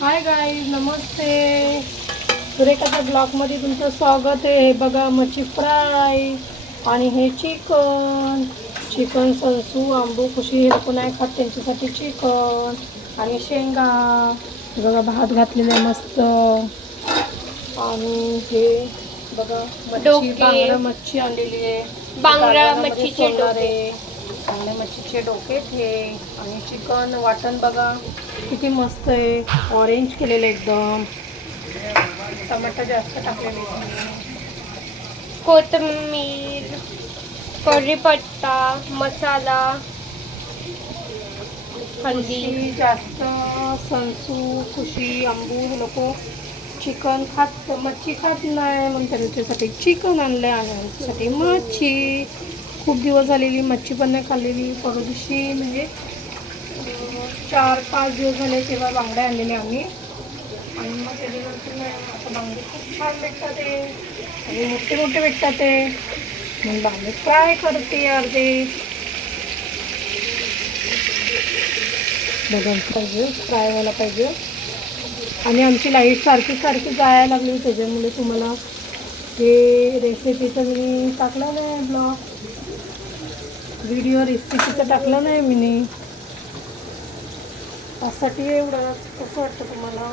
Hi guys नमस्ते. सुरेखाच्या ब्लॉगमध्ये तुमचं स्वागत आहे. हे बघा मच्छी फ्राय आणि हे चिकन. चिकन संसू आंबू खुशी हे लोक नाही खात त्यांच्यासाठी चिकन. आणि शेंगा. बघा भात घातलेला आहे मस्त. आणि हे बघा मच्छी. बांगडा मच्छी आणलेली आहे. बांगडा मच्छीचे डोके. आहे. बांगडा मच्छीचे डोके हे. आणि चिकन वाटण बघा. किती मस्त आहे. ऑरेंज केलेलं एकदम. टमाटर जास्त टाकलेले कोथिंबीर कढीपत्ता मसाला हल्दी जास्त संसू खुशी आंबू लोक चिकन खात मच्छी खात नाही म्हणून त्यांच्यासाठी. चिकन आणलं आणि आमच्यासाठी. मच्छी. खूप दिवस झालेली मच्छी पण नाही खाल्लेली. परवा दिवशी म्हणजे चार पाच दिवस झाले तेव्हा बांगड्या आणलेले आम्ही. आणि मग त्याच्यावरती आता बांगडे खूप छान भेटतात ते. आणि मोठे मोठे भेटतात ते. मग बांगडे फ्राय करते अर्धे. बघा पाहिजे फ्राय व्हायला पाहिजे. आणि आमची लाइट सारखी सारखी जायला लागली त्याच्यामुळे तुम्हाला हे रेसिपीचं मी टाकलं नाही ब्लॉग व्हिडिओ रेसिपीचं टाकलं नाही मी. त्यासाठी एवढं कसं वाटतं तुम्हाला.